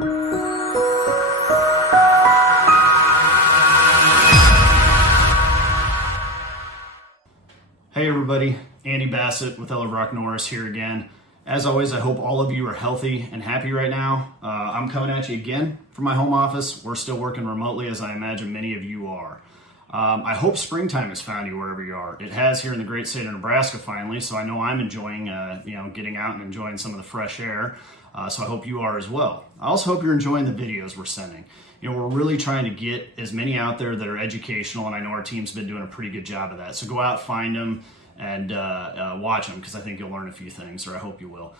Hey everybody, Andy Bassett with Ellerbrock-Norris here again. As always, I hope all of you are healthy and happy right now. I'm coming at you again from my home office. We're still working remotely, as I imagine many of you are. I hope springtime has found you wherever you are. It has here in the great state of Nebraska finally, so I know I'm enjoying getting out and enjoying some of the fresh air. So I hope you are as well. I also hope you're enjoying the videos we're sending. We're really trying to get as many out there that are educational, and I know our team's been doing a pretty good job of that. So go out, find them, and watch them, because I think you'll learn a few things, or I hope you will.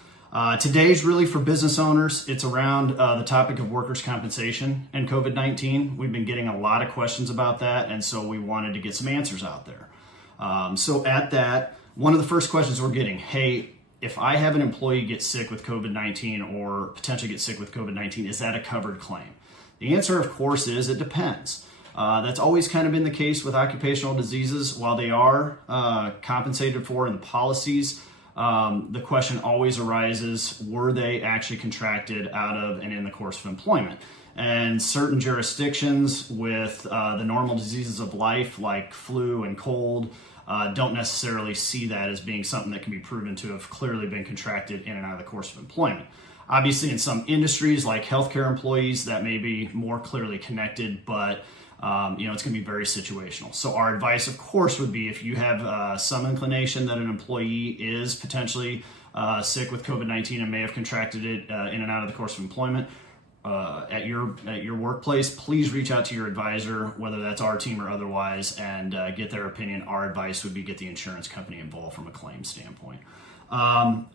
Today's really for business owners. It's around the topic of workers' compensation and COVID-19. We've been getting a lot of questions about that, and so we wanted to get some answers out there. So at that, one of the first questions we're getting, hey, if I have an employee get sick with COVID-19 or potentially get sick with COVID-19, is that a covered claim? The answer, of course, is it depends. That's always kind of been the case with occupational diseases. While they are compensated for in the policies, the question always arises, were they actually contracted out of and in the course of employment? And certain jurisdictions with the normal diseases of life like flu and cold don't necessarily see that as being something that can be proven to have clearly been contracted in and out of the course of employment. Obviously, in some industries like healthcare employees, that may be more clearly connected, but it's going to be very situational. So our advice, of course, would be if you have some inclination that an employee is potentially sick with COVID-19 and may have contracted it in and out of the course of employment at your workplace, please reach out to your advisor, whether that's our team or otherwise, and get their opinion. Our advice would be get the insurance company involved from a claim standpoint.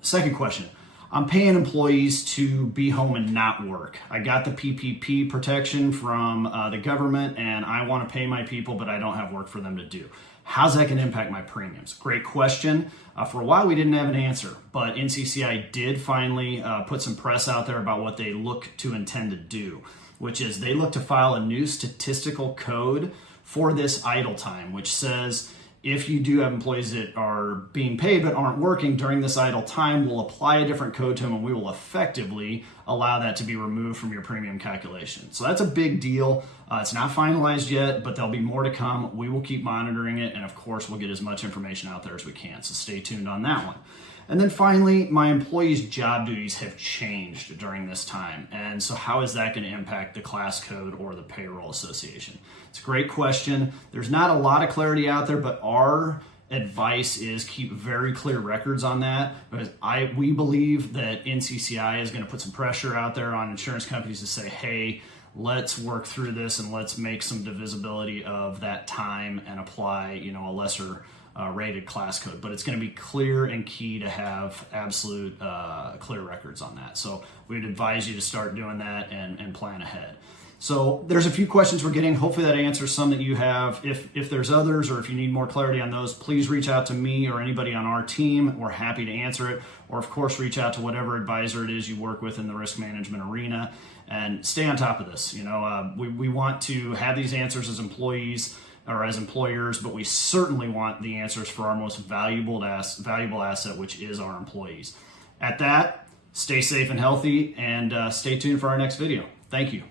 Second question. I'm paying employees to be home and not work. I got the PPP protection from the government, and I want to pay my people, but I don't have work for them to do. How's that going to impact my premiums? Great question. For a while, we didn't have an answer, but NCCI did finally put some press out there about what they look to intend to do, which is they look to file a new statistical code for this idle time, which says if you do have employees that are being paid but aren't working during this idle time, we'll apply a different code to them, and we will effectively allow that to be removed from your premium calculation. So that's a big deal. It's not finalized yet, but there'll be more to come. We will keep monitoring it, and of course, we'll get as much information out there as we can. So stay tuned on that one. And then finally, my employees' job duties have changed during this time. And so how is that going to impact the class code or the payroll association? It's a great question. There's not a lot of clarity out there, but our advice is keep very clear records on that, because we believe that NCCI is going to put some pressure out there on insurance companies to say, hey, let's work through this and let's make some divisibility of that time and apply, a lesser rated class code. But it's going to be clear and key to have absolute clear records on that. So we'd advise you to start doing that and plan ahead. So there's a few questions we're getting. Hopefully that answers some that you have. If there's others, or if you need more clarity on those, please reach out to me or anybody on our team. We're happy to answer it. Or of course, reach out to whatever advisor it is you work with in the risk management arena, and stay on top of this. We want to have these answers as employees or as employers, but we certainly want the answers for our most valuable asset, which is our employees. At that, stay safe and healthy, and stay tuned for our next video. Thank you.